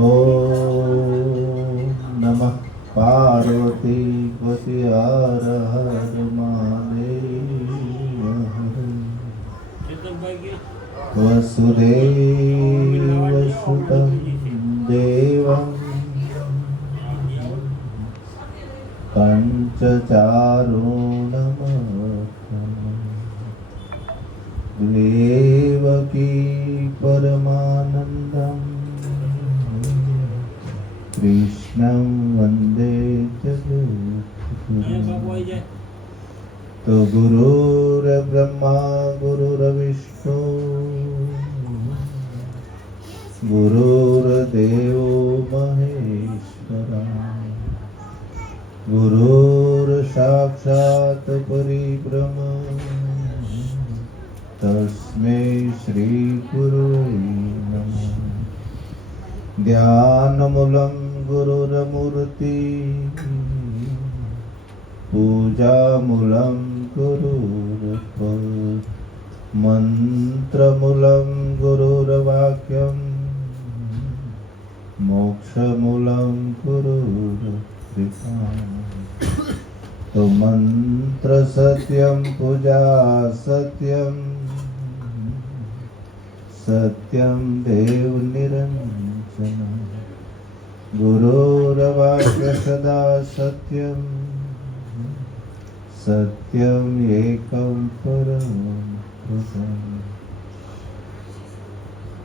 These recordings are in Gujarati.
ઓમ નમઃ પાર્વતી પતિ હર હર મહાદેવ વસુદેવ સુતં દેવં પંચચારુણમખમ દેવકી પરમાનંદં કૃષ્ણં વંદે જગદ્ગુરું તો ગુરુર્બ્રહ્મા ગુરુર્વિષ્ણુ ગુરુર્દેવો મહેશ્વરः ગુરુર્સાક્ષાત પરબ્રહ્મ તસ્મૈ શ્રી ગુરુવે નમઃ ધ્યાનમૂલં ગુરુર્મૂર્તિ પૂજામૂલં ગુરુર્પદ મંત્રમૂલં ગુરુર્વાક્યં મોક્ષમૂલં ગુરુર્કૃપા તો મંત્ર સત્યમ પૂજા સત્યમ સત્યમ દેવ નિરંજન ગુરુર્વાક્ય સદા સત્યમ સત્યમ એકમ પરમ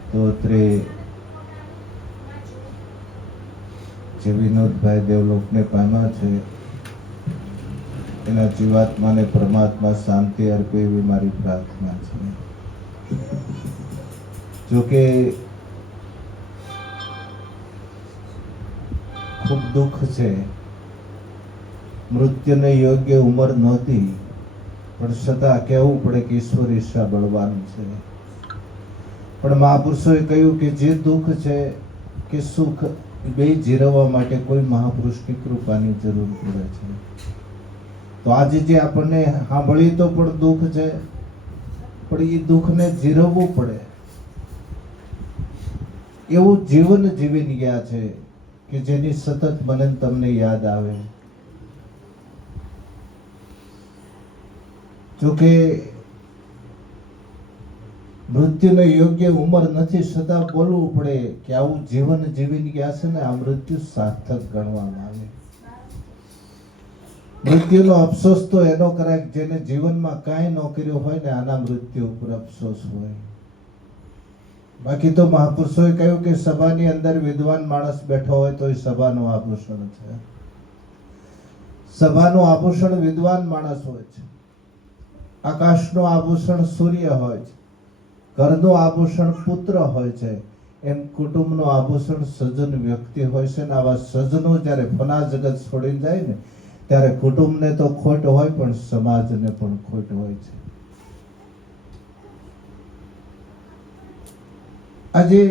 સ્તોત્રે જે વિનોદભાઈ દેવલોકને પામ્યા છે એના જીવાત્માને પરમાત્મા શાંતિ અર્પે એવી મારી પ્રાર્થના છે. જોકે ખૂબ દુઃખ છે, મૃત્યુને યોગ્ય ઉંમર નહોતી, પણ છતાં કહેવું પડે કે ઈશ્વર ઈર્ષા બળવાન છે. પણ મહાપુરુષોએ કહ્યું કે જે દુઃખ છે કે સુખ બે જીરવવા માટે કોઈ મહાપુરુષની કૃપાની જરૂર પડે છે. તો આજે જે આપણને સાંભળી તો પણ દુઃખ છે, પણ એ દુઃખને જીરવવું પડે એવું જીવન જીવીને ગયા છે કે જેની સતત મને તમને યાદ આવે. જોકે મૃત્યુને યોગ્ય ઉંમર નથી, છતાં બોલવું પડે કે આવું જીવન જીવીને ગયા છે ને આ મૃત્યુ સાર્થક ગણવામાં આવે. મૃત્યુનો અફસોસ તો એનો કરાય જેને જીવનમાં કાંઈ ન કર્યું હોય ને આના મૃત્યુ ઉપર અફસોસ હોય. બાકી તો મહાપુરુષોએ કહ્યું કે સભાની અંદર વિદ્વાન માણસ બેઠો હોય તો એ સભાનું આભૂષણ છે. સભાનું આભૂષણ વિદ્વાન માણસ હોય છે, આકાશનું આભૂષણ સૂર્ય હોય છે, ઘરનું આભૂષણ પુત્ર હોય છે, એમ કુટુંબનું આભૂષણ સજ્જન વ્યક્તિ હોય છે. ને આવા સજ્જનો જ્યારે ફના જગત છોડી જાય ને ત્યારે કુટુંબને તો ખોટ હોય પણ સમાજને પણ ખોટ હોય છે. આજે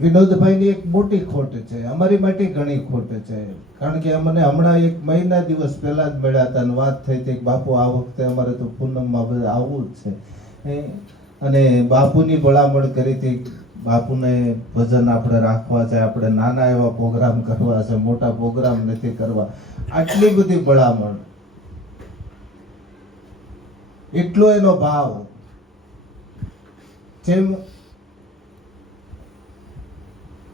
વિનોદભાઈની એક મોટી ખોટ છે, અમારી માટે ઘણી ખોટ છે. કારણ કે અમને હમણાં એક મહિના દિવસ પહેલા જ મળ્યા હતા અને વાત થઈ હતી બાપુ આ વખતે અમારે તો પૂનમમાં બધા આવવું જ છે અને બાપુની ભલામણ કરી હતી. બાપુને ભજન આપણે રાખવા છે, આપણે નાના એવા પ્રોગ્રામ કરવા છે, મોટા પ્રોગ્રામ નથી કરવા. આટલી બધી ભલામણ, એટલો એનો ભાવ. જેમ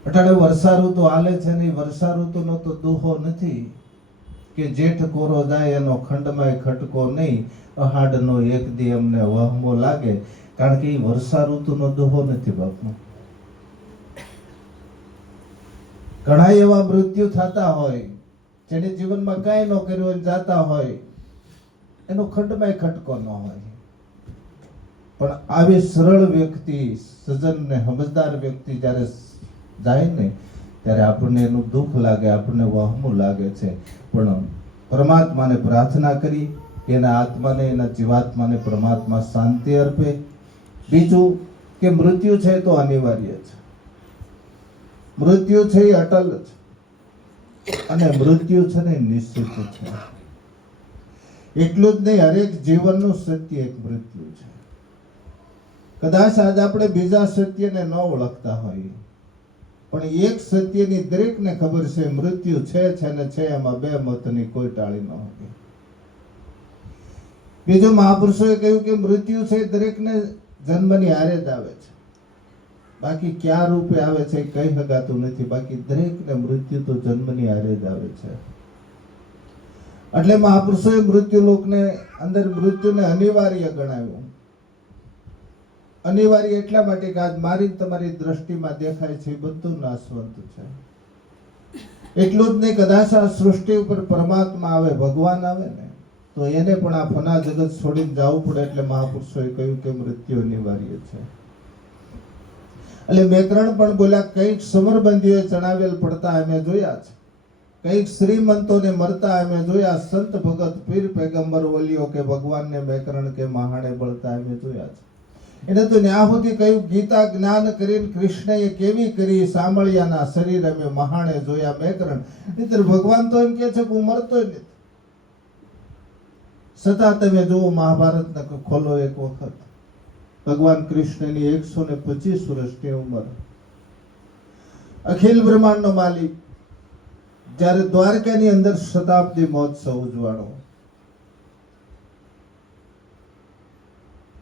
અટાણે વર્ષા ઋતુ હાલે છે ને, વર્ષા ઋતુનો તો દુહો નથી કે જેઠ કોરો જાય એનો ખંડમાં ખટકો નહીં, અહાડનો એક દી અમને વહમો લાગે. કારણ કે એ વર્ષા ઋતુનો દુહો નથી બાપુ. ઘણા એવા મૃત્યુ થતા હોય જેને જીવનમાં કાંઈ ન કર્યું હોય, જાતા હોય, એનો ખંડમાં ખટકો ન હોય. પણ આવી સરળ વ્યક્તિ, સજ્જન ને સમજદાર વ્યક્તિ જ્યારે જાય ને ત્યારે આપણને એનું દુઃખ લાગે, આપણને વહમું લાગે છે. પણ પરમાત્માને પ્રાર્થના કરી કે એના આત્માને, એના જીવાત્માને પરમાત્મા શાંતિ અર્પે. બીજું કે મૃત્યુ છે તો અનિવાર્ય છે, મૃત્યુ છે એ અટલ છે અને મૃત્યુ છે ને નિશ્ચિત છે. એટલું જ નહીં, હરેક જીવનનું સત્ય એક મૃત્યુ છે. કદાચ આજ આપણે બીજા સત્યને ન ઓળખતા હોઈએ, પણ એક સત્યની દરેકને ખબર છે, મૃત્યુ છે ને છે, એમાં બે મતની કોઈ ટાળી ન હોય. બીજું મહાપુરુષોએ કહ્યું કે મૃત્યુ છે દરેકને જન્મની હારે જ આવે છે, બાકી ક્યાં રૂપે આવે છે કઈ શકાતું નથી, બાકી દરેકને મૃત્યુ તો જન્મની હારે જ આવે છે. એટલે મહાપુરુષોએ મૃત્યુ લોકને અંદર મૃત્યુને અનિવાર્ય ગણાવ્યું. અનિવાર્ય એટલા માટે કે આજ મારી તમારી દ્રષ્ટિમાં દેખાય છે બધું નાશવંત છે. એટલું જ નહીં, કદાચ આ સૃષ્ટિ ઉપર પરમાત્મા આવે, ભગવાન આવે ને, તો એને પણ આ ફના જગત છોડીને જવું પડે. એટલે મહાપુરુષોએ કહ્યું કે મૃત્યુ અનિવાર્ય છે. એટલે મેકરણ પણ બોલ્યા, કઈક સમરબંધીઓએ ચણાવેલ પડતા અમે જોયા છે, કઈક શ્રીમંતોને મરતા અમે જોયા, સંત ભગત પીર પેગંબર ઓલિયો કે ભગવાનને મેકરણ કે મહાણે બળતા અમે જોયા છે. એને તો ન્યા સુધી કહ્યું, ગીતા જ્ઞાન કરીને કૃષ્ણએ કેવી કરી, સામળિયાના શરીર અમે મહાણે જોયા મેકરણ. નહીતર ભગવાન તો એમ કે છે કે હું મરતો નથી. છતાં તમે જુઓ, મહાભારતને ખોલો એક વખત, ભગવાન કૃષ્ણની 125 વર્ષની ઉંમર, અખિલ બ્રહ્માંડનો માલિક, જ્યારે દ્વારકાની અંદર શતાબ્દી મહોત્સવ ઉજવાણો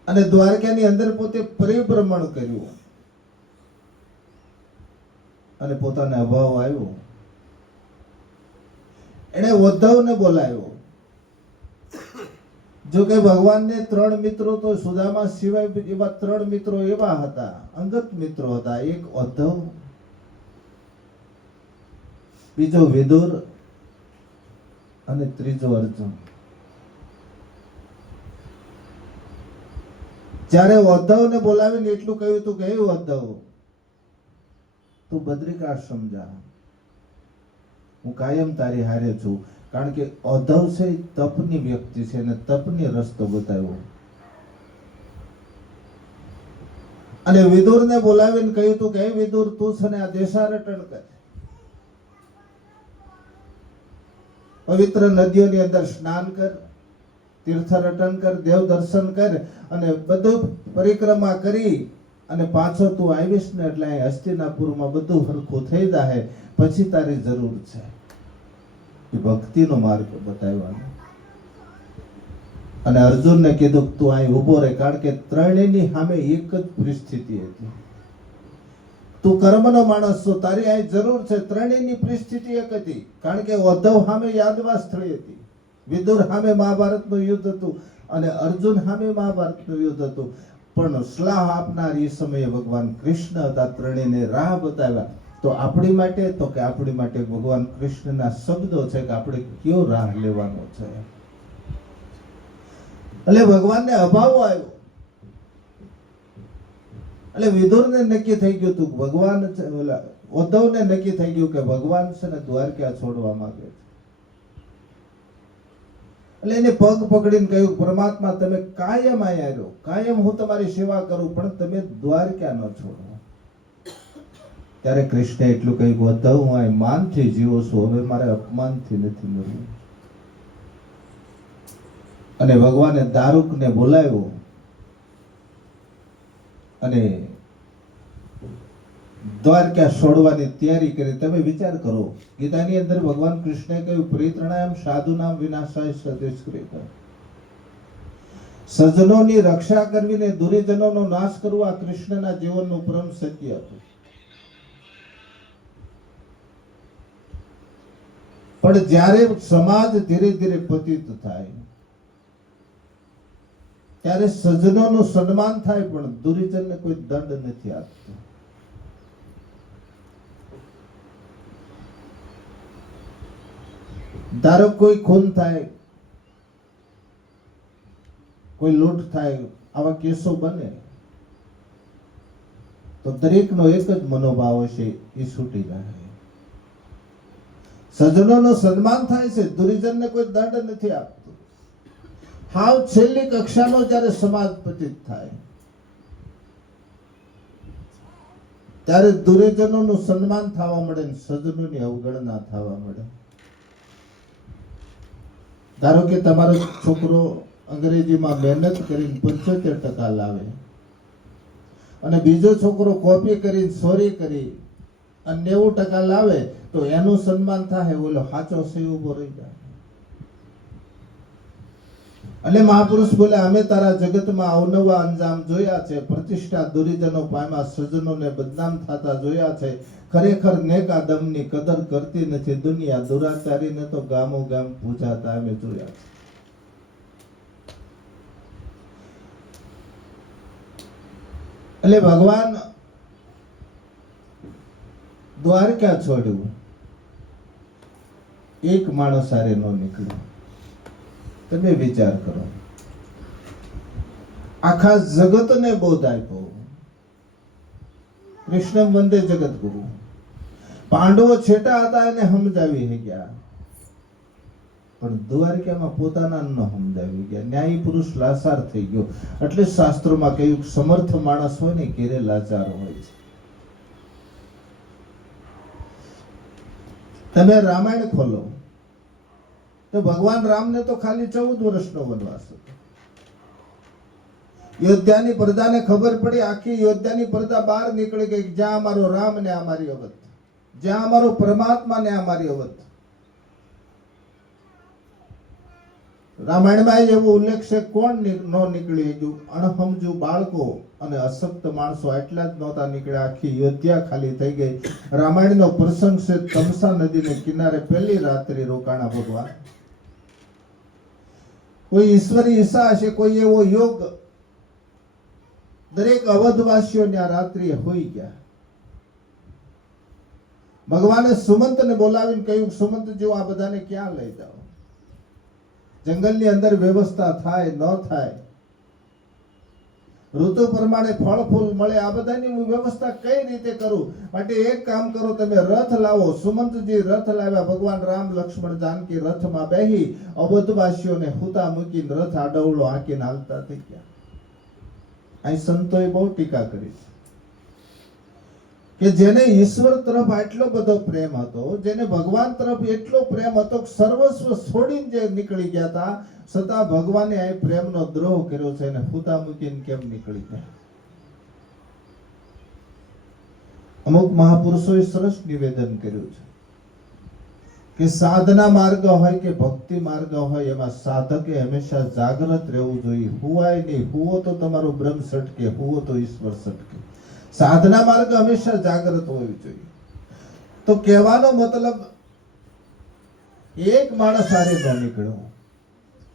અને દ્વારકાની અંદર પોતે પરિભ્રમણ કર્યું અને પોતાને અભાવ આવ્યો. એને ઉદ્ધવને બોલાવ્યો. જો કે ભગવાનને 3 મિત્રો તો સુદામા સિવાય એવા 3 મિત્રો એવા હતા, અંગત મિત્રો હતા. એક ઉદ્ધવ, બીજો વિદુર અને ત્રીજો અર્જુન. જ્યારે ઉદ્ધવને બોલાવીને એટલું કહ્યું હતું કે હે ઉદ્ધવ, તું બદ્રિકાશ્રમ જા, હું કાયમ તારી હારે છું. કારણ કે ઉદ્ધવ છે તપની વ્યક્તિ છે અને તપની રસ્તો બતાવ્યો. અને વિદુરને બોલાવીને કહ્યું હતું કે હે વિદુર, તું છે ને આ દેશાટન કર, પવિત્ર નદીઓની અંદર સ્નાન કર, તીર્થ રટન કર, દેવ દર્શન કર અને બધું પરિક્રમા કરી અને પાછો તું આવીશ ને એટલે હસ્તિનાપુરમાં બધું હરખું થઈ જાય, પછી તારી જરૂર છે. એ ભક્તિનો માર્ગ બતાવવાનો. અને અર્જુનને કીધું તું અહીં ઉભો રહે, કારણ કે ત્રણેયની સામે એક જ પરિસ્થિતિ હતી. તું કર્મનો માણસ છો, તારી અહીં જરૂર છે. ત્રણેયની પરિસ્થિતિ એક હતી, કારણ કે ઉદ્ધવ સામે યાદવા સ્થળી હતી, વિદુર સામે મહાભારતનું યુદ્ધ હતું અને અર્જુન સામે મહાભારતનું યુદ્ધ હતું. પણ સલાહ આપનાર એ સમયે ભગવાન કૃષ્ણ હતા. ત્રણેયને રાહ બતાવ્યા. તો આપણી માટે, તો કે આપણી માટે ભગવાન કૃષ્ણના શબ્દો છે કે આપણે કયો રાહ લેવાનો છે. એટલે ભગવાનને અભાવ આવ્યો. એટલે વિદુરને નક્કી થઈ ગયું હતું, ભગવાન ઉદ્ધવને નક્કી થઈ ગયું કે ભગવાન છે ને દ્વારકા છોડવા માંગે છે. એટલે એને પગ પકડીને કહ્યું, પરમાત્મા તમે કાયમ આયા રહો, કાયમ હું તમારી સેવા કરું, પણ તમે દ્વારકા ન છોડો. ત્યારે કૃષ્ણ એટલું કહ્યું, ઉદ્ધવ, હું અહીં માનથી જીવું છું, હવે મારે અપમાનથી નથી મરવું. અને ભગવાને દારૂકને બોલાવ્યો અને દ્વારકા છોડવાની તૈયારી કરી. તમે વિચાર કરો, ગીતાની અંદર ભગવાન કૃષ્ણે કહ્યું, પરિત્રાણાયામ સાધુનામ વિનાશાય સદુષ્કૃત. સજ્જનોની રક્ષા કરવી ને દુર્જનોનો નાશ કરવો, આ કૃષ્ણના જીવનનું પરમ સત્ય હતું. પણ જ્યારે સમાજ ધીરે ધીરે પતિત થાય, ત્યારે સજ્જનોનું સન્માન થાય, પણ દુર્જનને કોઈ દંડ નથી આપતો. ધારો કોઈ ખૂન થાય, કોઈ લૂંટ થાય, આવા કેસો બને તો દરેકનો એક જ મનોભાવ હશે, એ છૂટી જાય. સજ્જનોનું સન્માન થાય છે, દુર્જનને કોઈ દંડ નથી આપતો. હાવ છેલ્લી કક્ષાનો જ્યારે સમાજ પતિત થાય, ત્યારે દુર્જનોનું સન્માન થવા મળે, સજ્જનોની અવગણના થવા મળે. ધારો કે તમારો છોકરો અંગ્રેજીમાં મહેનત કરીને 75% લાવે, અને બીજો છોકરો કોપી કરી ચોરી કરી અને 90% લાવે તો એનું સન્માન થાય, ઓલો સાચો છે ઉભો રહી જાય. એટલે મહાપુરુષ બોલે, અમે તારા જગતમાં અવનવા અંજામ જોયા છે, પ્રતિષ્ઠા દુરીજનો પામ્યા, સજ્જનોને બદનામ થતા જોયા છે. ખરેખર નેક આદમની કદર કરતી નથી દુનિયા, દુરાચારીને તો ગામો ગામ પૂજાતા અમે જોયા છે. એટલે ભગવાન દ્વારકા છોડ્યું, એક માણસ હારે ન નીકળ્યું. તમે વિચાર કરો, આખા જગતને બોધ આપ્યો. કૃષ્ણ વંદે જગત ગુરુ. પાંડવો છેટા હતા એને સમજાવી ગયા, પણ દ્વારકામાં પોતાના ન સમજાવી ગયા. ન્યાયી પુરુષ લાચાર થઈ ગયો. એટલે શાસ્ત્રોમાં કહ્યું, સમર્થ માણસ હોય ને ઘેરે લાચાર હોય છે. તમે રામાયણ ખોલો તો ભગવાન રામને તો ખાલી 14 વર્ષનો વનવાસ હતો. યોદ્ધાની પ્રજાને ખબર પડી, આખી યોદ્ધાની પ્રજા બહાર નીકળી ગઈ, જ્યાં અમારો રામ ને અમારી અવધ, જ્યાં અમારો પરમાત્મા ને અમારી અવધ. રામાયણમાં એવો ઉલ્લેખ છે, કોણ ન નીકળી ગયું? અણહમજુ બાળકો અને અશક્ત માણસો એટલા જ નહોતા નીકળ્યા. આખી યોદ્ધા ખાલી થઈ ગઈ. રામાયણનો પ્રસંગ છે, તમસા નદીને કિનારે પહેલી રાત્રિ રોકાણા ભગવાન. કોઈ ઈશ્વરી ઈચ્છા હશે, કોઈ એવો યોગ, દરેક અવધવાસીઓને આ રાત્રિએ હોઈ ગયા. ભગવાને સુમંતને બોલાવીને કહ્યું, સુમંતજીઓ આ બધાને ક્યાં લઈ જાઓ? જંગલની અંદર વ્યવસ્થા થાય ન થાય, ઋતુ પ્રમાણે ફળ ફૂલ મળે, આ બધાની હું વ્યવસ્થા કઈ રીતે કરું? માટે એક કામ કરો, તમે રથ લાવો. સુમંતજી રથ લાવ્યા. ભગવાન રામ લક્ષ્મણ જાનકી રથમાં બેહી અવધવાસીઓને હુતા મૂકીને રથ આડવળો આંકીને હાલતા થઈ ગયા. અહીં સંતોએ બહુ ટીકા કરી કે જેને ઈશ્વર તરફ આટલો બધો પ્રેમ હતો, જેને ભગવાન તરફ એટલો પ્રેમ હતો, સર્વસ્વ છોડીને જે નીકળી ગયા હતા, છતાં ભગવાને આ પ્રેમનો દ્રોહ કર્યો છે અને હુતા મૂકીને કેમ નીકળી ગયા? અમુક મહાપુરુષોએ સરસ નિવેદન કર્યું છે કે સાધના માર્ગ હોય કે ભક્તિ માર્ગ હોય, એમાં સાધકે હંમેશા જાગૃત રહેવું જોઈએ. હુવાય નહીં. હુવો તો તમારો બ્રહ્મ સટકે, હુવો તો ઈશ્વર સટકે. સાધના માર્ગ હંમેશા જાગૃત હોવી જોઈએ. તો કહેવાનો મતલબ, એક માણસ હારે ન નીકળ્યો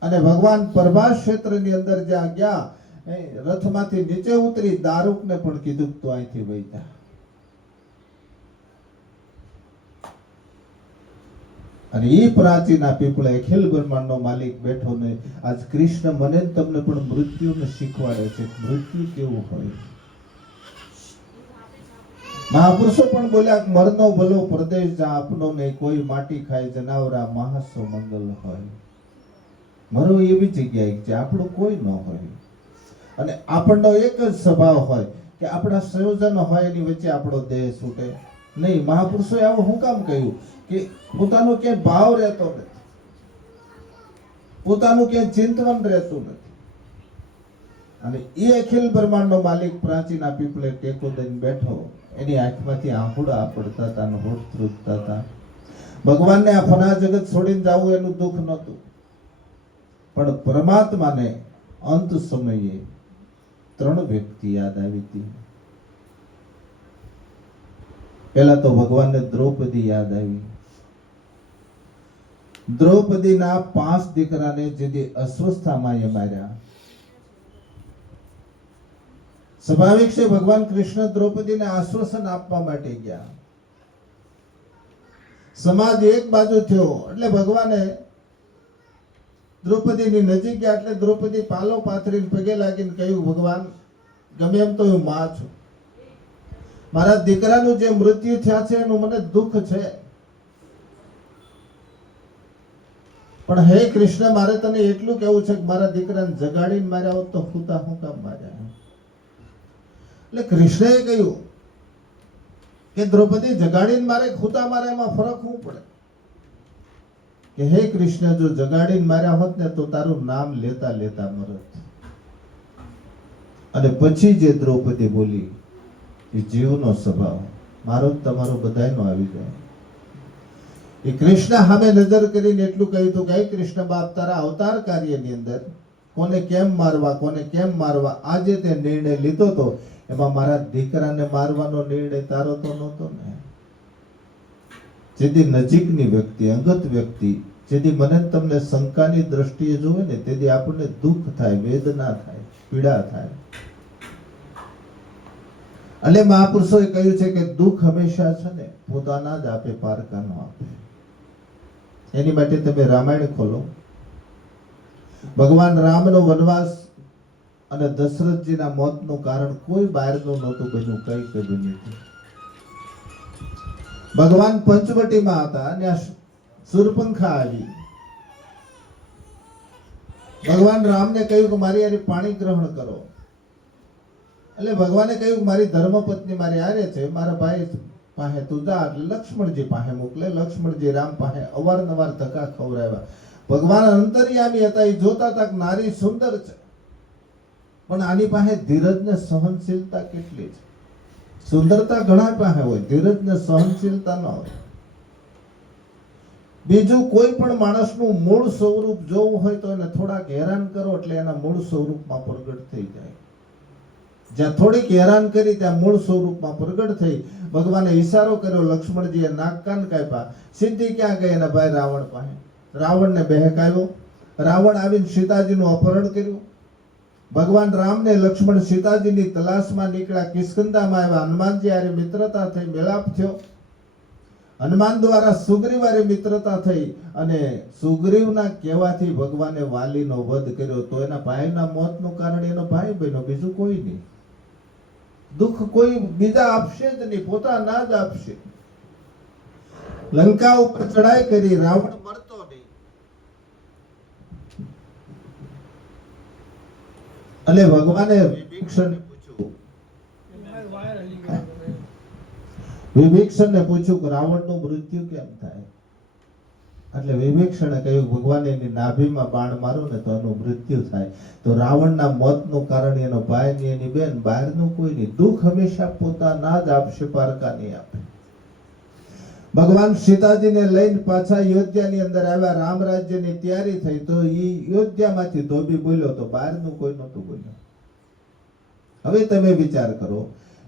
અને ભગવાન પ્રભાસ ક્ષેત્રની અંદર જ્યાં ગયા, રથમાંથી નીચે ઉતરી દારૂકને પણ કીધું, તો અહીંથી વહી જા. અને એ પ્રાચીના પીપળે અખિલ બ્રહ્માંડનો માલિક બેઠો ને આજ કૃષ્ણ મને તમને પણ મૃત્યુને શીખવાડે છે, મૃત્યુ કેવું હોય. મહાપુરુષો પણ બોલ્યા, મરનો ભલો પ્રદેશ જ્યાં આપનો નહીં, કોઈ માટી ખાય જનાવરા માહસો મંગલ હોય. મરો એવી જગ્યાએ જે આપણું કોઈ ન હોય અને આપણનો એક જ સ્વભાવ હોય કે આપણા સંયોજન હોય, એની વચ્ચે આપણો દેહ છૂટે નહીં. મહાપુરુષોએ આવું શું કામ કહ્યું કે પોતાનો ક્યાંય ભાવ રહેતો નથી, પોતાનું ક્યાંય ચિંતવન રહેતું નથી. અને એ અખિલ બ્રહ્માંડનો માલિક પ્રાચીના પીપળે ટેકો દઈને બેઠો. એની આંખમાંથી આંખોડા પડતા હતા અને હોઠ ધ્રુજતા હતા. ભગવાનને આ ફના જગત છોડીને જવું એનું દુઃખ નહોતું, પણ પરમાત્માને અંત સમયે 3 વ્યક્તિ યાદ આવી હતી. પહેલા તો ભગવાનને દ્રૌપદી યાદ આવી. દ્રૌપદીના 5 દીકરાને જે અસ્વસ્થામાં એ માર્યા. સ્વાભાવિક છે, ભગવાન કૃષ્ણ દ્રૌપદીને આશ્વાસન આપવા માટે ગયા. સમાજ એક બાજુ થયો એટલે ભગવાને દ્રૌપદીની નજીક ગયા. એટલે દ્રૌપદી પાલો પાથરીને પગે લાગીને કહ્યું, ભગવાન ગમે એમ તો હું માં છું, મારા દીકરાનું જે મૃત્યુ થયા છે એનું મને દુઃખ છે, પણ હે કૃષ્ણ, મારે તને એટલું કહેવું છે કે મારા દીકરાને જગાડીને માર્યા હોત તો હુતા હું કામ માર્યા? એટલે કૃષ્ણએ કહ્યું કે દ્રૌપદી જગાડીને મારે હુતા મારે એમાં ફરક શું પડે? કે હે કૃષ્ણ, જો જગાડીને માર્યા હોત ને તો તારું નામ લેતા લેતા મરત. અને પછી જે દ્રૌપદી બોલી, એ જીવનો સ્વભાવ મારો તમારો બધાયનો આવી જાય. એ કૃષ્ણ સામે નજર કરીને એટલું કહ્યું હતું કે કૃષ્ણ બાપ તારા અવતાર કાર્યની અંદર કોને કેમ મારવા આજે તે નિર્ણય લીધો તો એમાં મારા દીકરાને મારવાનો નિર્ણય તારો તો નહોતો ને. જેથી નજીકની વ્યક્તિ, અંગત વ્યક્તિ, જેથી મને તમને શંકાની દ્રષ્ટિએ જોવે ને તેથી આપણને દુઃખ થાય, વેદના થાય, પીડા થાય. એટલે મહાપુરુષોએ કહ્યું છે કે દુઃખ હંમેશા છે ને પોતાના જ આપે, પારકા નો આપે. એની માટે તમે રામાયણ ખોલો. ભગવાન રામનો વનવાસ અને દશરથજીના મોતનું કારણ કોઈ બહારનું નહોતું બન્યું, કઈ બન્યું. ભગવાન પંચવટીમાં હતા અને સુરપંખા આવી. ભગવાન રામને કહ્યું કે મારી હારે પાણી ગ્રહણ કરો. એટલે ભગવાને કહ્યું કે મારી ધર્મપત્ની મારી હારે છે, મારા ભાઈ પાસે તું જા. એટલે લક્ષ્મણજી પાસે મોકલે. લક્ષ્મણજી રામ પાસે અવારનવાર ધક્કા ખવડાવ્યા. ભગવાન અંતર્યામી હતા, એ જોતા હતા કે નારી સુંદર છે, પણ આની પાસે ધીરજ ને સહનશીલતા કેટલી છે. સુંદરતા ઘણા પાસે હોય, ધીરજ ને સહનશીલતા ન હોય. બીજું કોઈ પણ માણસનું મૂળ સ્વરૂપ જોવું હોય તો એને થોડાક હેરાન કરો એટલે એના મૂળ સ્વરૂપમાં પ્રગટ થઈ જાય. જ્યાં થોડીક હેરાન કરી ત્યાં મૂળ સ્વરૂપમાં પ્રગટ થઈ. ભગવાને ઈશારો કર્યો, લક્ષ્મણજીએ નાક કાન કાપ્યા. સીધી ક્યાં ગઈ? એના ભાઈ રાવણ પાસે. રાવણને બહેકાવ્યો. રાવણ આવીને સીતાજીનું અપહરણ કર્યું. ભગવાન રામને લક્ષ્મણ સીતાજીની તલાશમાં નીકળ્યા. કિષ્કિંધામાં આવ્યા. હનુમાનજી હારે મિત્રતા થઈ, મેળાપ થયો. હનુમાન દ્વારા સુગ્રીવ હારે મિત્રતા થઈ અને સુગ્રીવના કહેવાથી ભગવાને વાલીનો વધ કર્યો. તો એના ભાઈના મોતનું કારણ એનો ભાઈ બન્યો, બીજું કોઈ નહીં. દુઃખ કોઈ બીજા આપશે જ નહીં, પોતાના જ આપશે. લંકા ઉપર ચડાઈ કરી, રાવણ મરતો નહીં. એટલે ભગવાને વિભીષણને પૂછ્યું કે રાવણનું મૃત્યુ કેમ થાય? એટલે વિભીષણે કહ્યું ભગવાન એની નાભીમાં બાણ મારો ને તો એનું મૃત્યુ થાય. તો રાવણના મોતનું કારણ એનો ભાઈ ને એની બેન, બહારનું કોઈ નહીં. દુઃખ હંમેશા પોતાના જ આપશે, પારકા નહીં આપે. ભગવાન સીતાજીને લઈને પાછા અયોધ્યાની અંદર આવ્યા. રામ રાજ્યની તૈયારી થઈ તો એ અયોધ્યામાંથી ધોબી બોલ્યો તો બહારનું કોઈ નહોતું બોલ્યું. હવે તમે વિચાર કરો,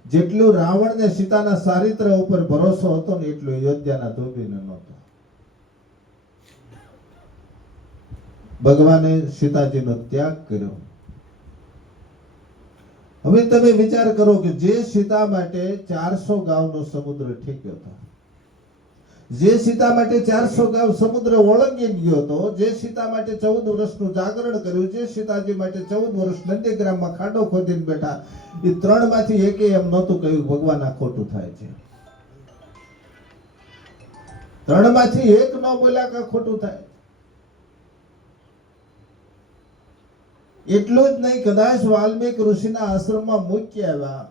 જેટલું રાવણને સીતાના ચારિત્ર ઉપર ભરોસો હતો ને એટલું અયોધ્યાના ધોબીને નહોતો. ભગવાને સીતાજીનો ત્યાગ કર્યો. હવે તમે વિચાર કરો કે જે સીતા માટે 400 ગાઉનો સમુદ્ર ઠેક્યો હતો, જે સીતા માટે 400 ગાઉ સમુદ્ર ઓળંગી ગયો હતો, જે સીતા માટે 14 વર્ષનું જાગરણ કર્યું, જે સીતાજી માટે 14 વર્ષ નંદીગ્રામમાં ખાડો ખોદીને બેઠા, એ 3 માંથી એકે એમ નહોતું કહ્યું ભગવાન આ ખોટું થાય છે. 3 માંથી એક ન બોલ્યા કે ખોટું થાય. એટલું જ નહીં, કદાચ વાલ્મીક ઋષિના આશ્રમમાં મૂકી આવ્યા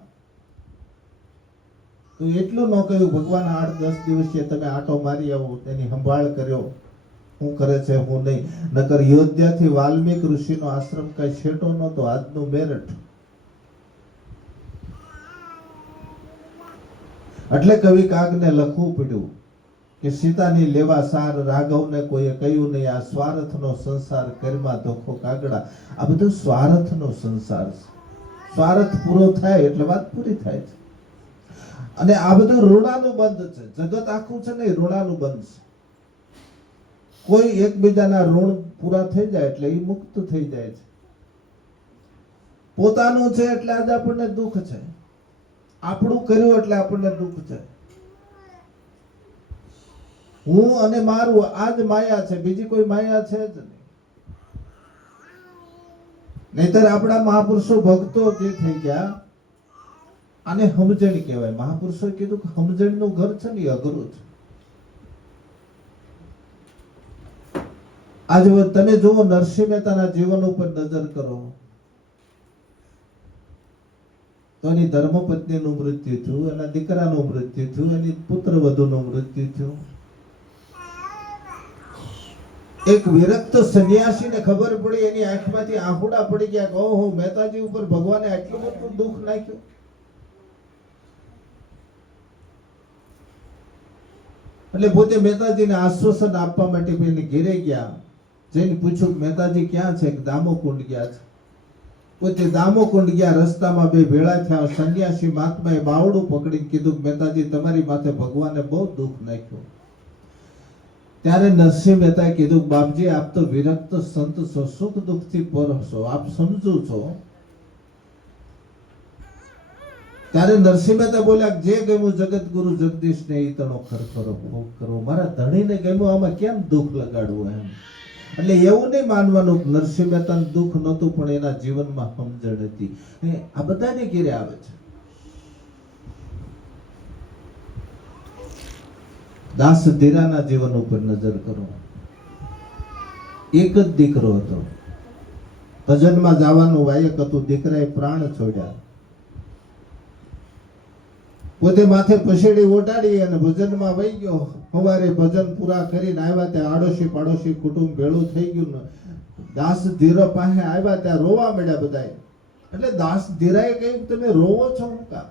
તો એટલું ન કહ્યું ભગવાન 8-10 દિવસે તમે આટો મારી આવો, તેની સંભાળ કર્યો, શું કરે છે હું નહીં. નકર અયોધ્યાથી વાલ્મીક ઋષિનો આશ્રમ કઈ છેટો નહોતો, આજનું મેરઠ. એટલે કવિ કાગને લખવું પડ્યું કે સીતાની લેવા સાર રાઘવને કોઈએ કહ્યું નહીં. આ સ્વાર્થનો સંસાર, કર્મા ધોખો કાગડા. આ બધું સ્વાર્થનો સંસાર છે. સ્વાર્થ પૂરો થાય એટલે વાત પૂરી થાય છે. અને આ બધું ઋણાનું બંધ છે. જગત આખું છે ને ઋણાનું બંધ છે. કોઈ એકબીજાના ઋણ પૂરા થઈ જાય એટલે એ મુક્ત થઈ જાય છે. પોતાનું છે એટલે આજે આપણને દુઃખ છે, આપણું કર્યું એટલે આપણને દુઃખ છે. હું અને મારું આ જ માયા છે, બીજી કોઈ માયા છે જ નહીં. નહીતર આપણા મહાપુરુષો ભક્તો જે થઈ ગયા આને સમજણ કહેવાય. મહાપુરુષોએ કીધું કે સમજણનું ઘર છે ને એ અઘરું છે. આજે તમે જુઓ નરસિંહ મહેતાના જીવન ઉપર નજર કરો તો એની ધર્મપત્નીનું મૃત્યુ થયું, એના દીકરાનું મૃત્યુ થયું, એની પુત્રવધુનું મૃત્યુ થયું. એક વિરક્ત સંન્યાસીને ખબર પડી, એની આંખમાંથી આંખોડા પડી ગયા કે ઓહો, મહેતાજી ઉપર ભગવાને આટલું બધું દુઃખ નાખ્યું. એટલે પોતે મહેતાજીને આશ્વાસન આપવા માટે એને ઘેરે ગયા. જઈને પૂછ્યું કે મહેતાજી ક્યાં છે? દામોકુંડ ગયા છે. પોતે દામોકુંડ ગયા. રસ્તામાં બે ભેળા થયા. સંન્યાસી મહાત્માએ બાવડું પકડીને કીધું કે મહેતાજી તમારી માથે ભગવાને બહુ દુઃખ નાખ્યું. ત્યારે નરસિંહ મહેતાએ કીધું કે બાપજી આપ તો વિરક્ત સંત છો, સુખ દુઃખથી પર છો, આપ સમજો છો. ત્યારે નરસિંહ મહેતા બોલ્યા જે ગમ્યું જગત ગુરુ જગદીશ ને ઈ તણો ખરખરો ભોગ કરવો. મારા ધણીને ગમ્યું, આમાં કેમ દુઃખ લગાડવું એમ. એટલે એવું નહીં માનવાનું કે નરસિંહ મહેતાને દુઃખ નહોતું, પણ એના જીવનમાં સમજણ હતી. આ બધાને ઘેરે આવે છે. દાસ ધીરાના જીવન ઉપર નજર કરો. એક જ દીકરો હતો. ભજનમાં જવાનું વાયક હતું. દીકરાએ પ્રાણ છોડ્યા. પોતે માથે પછેડી ઓટાડી અને ભજનમાં વહી ગયો. સવારે ભજન પૂરા કરીને આવ્યા ત્યાં આડોશી પાડોશી કુટુંબ ભેળું થઈ ગયું. દાસ ધીરા પાસે આવ્યા ત્યાં રોવા મળ્યા બધાએ. એટલે દાસ ધીરાએ કહ્યું તમે રોવો છો કાં?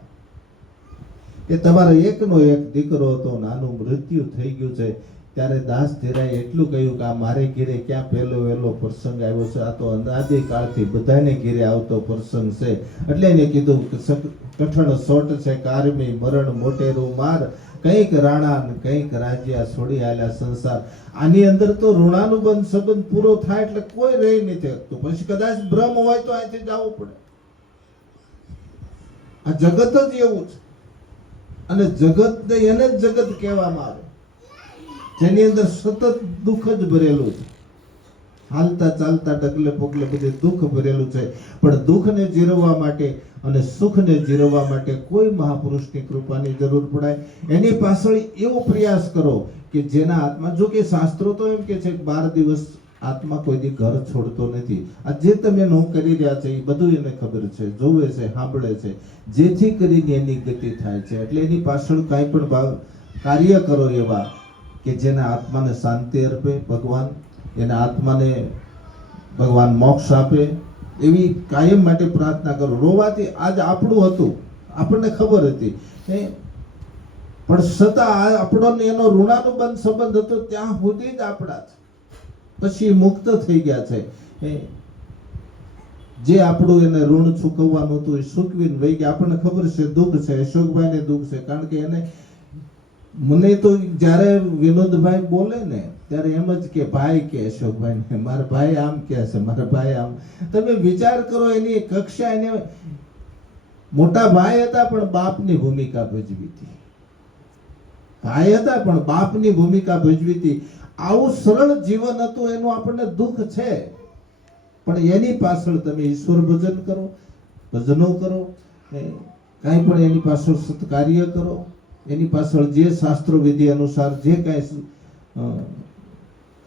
કે તમારો એકનો એક દીકરો હતો, નાનું મૃત્યુ થઈ ગયું છે. ત્યારે દાસ ધીરાએ એટલું કહ્યું કે આ મારે ઘેરે ક્યાં પહેલો વહેલો પ્રસંગ આવ્યો છે? આ તો અનાદિકાળથી બધાને ઘેરે આવતો પ્રસંગ છે. એટલે એને કીધું કે કઠણ સોટ છે કારમી મરણ મોટેરું માર, કંઈક રાણા ને કંઈક રાજ્યા છોડી આલ્યા સંસાર. આની અંદર તો ઋણાનુબંધ સંબંધ પૂરો થાય એટલે કોઈ રહી નથી શકતું. પછી કદાચ બ્રહ્મ હોય તો અહીંથી જવું પડે. આ જગત જ એવું છે. અને જગત ને એને જ જગત કહેવામાં આવે જેની અંદર સતત દુઃખ જ ભરેલું છે. હાલતા ચાલતા ડગલે પગલે બધે દુઃખ ભરેલું છે. પણ દુઃખને જીરવવા માટે અને સુખને જીરવવા માટે કોઈ મહાપુરુષની કૃપાની જરૂર પડાય. એની પાછળ એવો પ્રયાસ કરો કે જેના આત્મા, જો કે શાસ્ત્રો તો એમ કે છે કે 12 દિવસ આત્મા કોઈ દી ઘર છોડતો નથી. આ જે તમે નો કરી રહ્યા છે એ બધું એને ખબર છે, જોવે છે, સાંભળે છે, જેથી કરીને એની ગતિ થાય છે. એટલે એની પાછળ કાંઈ પણ કાર્ય કરો એવા કે જેના આત્માને શાંતિ અર્પે ભગવાન, એના આત્માને ભગવાન મોક્ષ આપે, એવી કાયમ માટે પ્રાર્થના કરો. રોવાથી આજ આપણું હતું, આપણને ખબર હતી, પણ છતાં આપણો એનો ઋણાનુબંધ સંબંધ હતો ત્યાં સુધી જ આપણા છે. પછી મુક્ત થઈ ગયા છે. જે આપણું એને ઋણ ચૂકવવાનું હતું એ ચૂકવીને વહી ગયા. આપણને ખબર છે દુઃખ છે, અશોકભાઈને દુઃખ છે. કારણ કે એને, મને તો જ્યારે વિનોદભાઈ બોલે ને ત્યારે એમ જ કે ભાઈ કે અશોકભાઈ ને, મારા ભાઈ આમ કે છે, મારા ભાઈ આમ. તમે વિચાર કરો એની કક્ષા. એને મોટા ભાઈ હતા પણ બાપની ભૂમિકા ભજવી હતી. ભાઈ હતા પણ બાપની ભૂમિકા ભજવી હતી. આવું સરળ જીવન હતું. એનું આપણને દુઃખ છે, પણ એની પાછળ તમે ઈશ્વર ભજન કરો, ભજનો કરો, કાંઈ પણ એની પાછળ સત્કાર્ય કરો. એની પાછળ જે શાસ્ત્રો વિધિ અનુસાર જે કાંઈ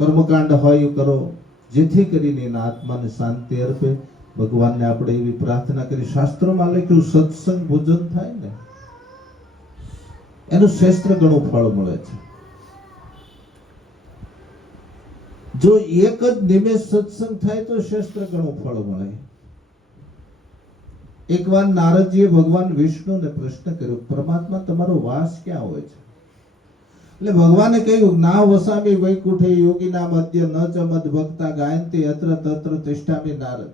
કર્મકાંડ હોય એ કરો, જેથી કરીને એના આત્માને શાંતિ અર્પે. ભગવાનને આપણે એવી પ્રાર્થના કરી. શાસ્ત્રોમાં લખ્યું સત્સંગ ભોજન થાય ને એનું શ્રેષ્ઠ ઘણું ફળ મળે છે. જો એક જ નિમેષ સત્સંગ થાય તો શ્રેષ્ઠ ઘણું ફળ મળે. એકવાર નારદજીએ ભગવાન વિષ્ણુને પ્રશ્ન કર્યો, પરમાત્મા તમારો વાસ ક્યાં હોય છે? એટલે ભગવાને કહ્યું, ના વસામી વૈકુંઠે યોગીના મધ્ય ન ચ મદ ભક્તા ગાયંતી અત્ર તત્ર તિષ્ઠામિ નારદ.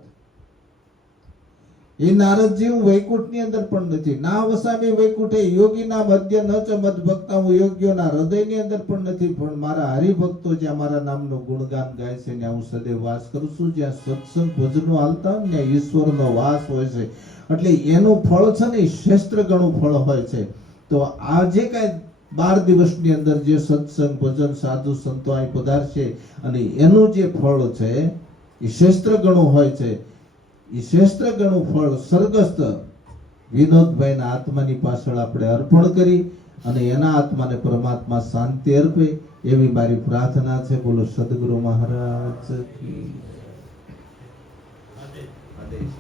એ નારદજી હું વૈકુંઠની અંદર પણ નથી. ના વસામી વૈકુંઠે યોગીના મધ્ય ન ચ મદ ભક્તા, હું યોગ્યોના હૃદયની અંદર પણ નથી. પણ મારા હરિભક્તો જ્યાં મારા નામનો ગુણગાન ગાય છે ત્યાં હું સદૈવ વાસ કરું છું. જ્યાં સત્સંગ ભજનો હાલતા હોય ત્યાં ઈશ્વરનો વાસ હોય છે. એટલે એનું ફળ છે ને એ શ્રેષ્ઠ ઘણું ફળ હોય છે. તો આ જે કાંઈ 12 દિવસની અંદર જે સત્સંગ ભજન સાધુ સંતો અહીં પધારશે અને એનું જે ફળ છે એ શ્રેષ્ઠ ઘણું હોય છે. એ શ્રેષ્ઠ ઘણું ફળ સ્વર્ગસ્થ વિનોદભાઈના આત્માની પાછળ આપણે અર્પણ કરી અને એના આત્માને પરમાત્મા શાંતિ અર્પે એવી મારી પ્રાર્થના છે. બોલો સદગુરુ મહારાજ કી આદેશ.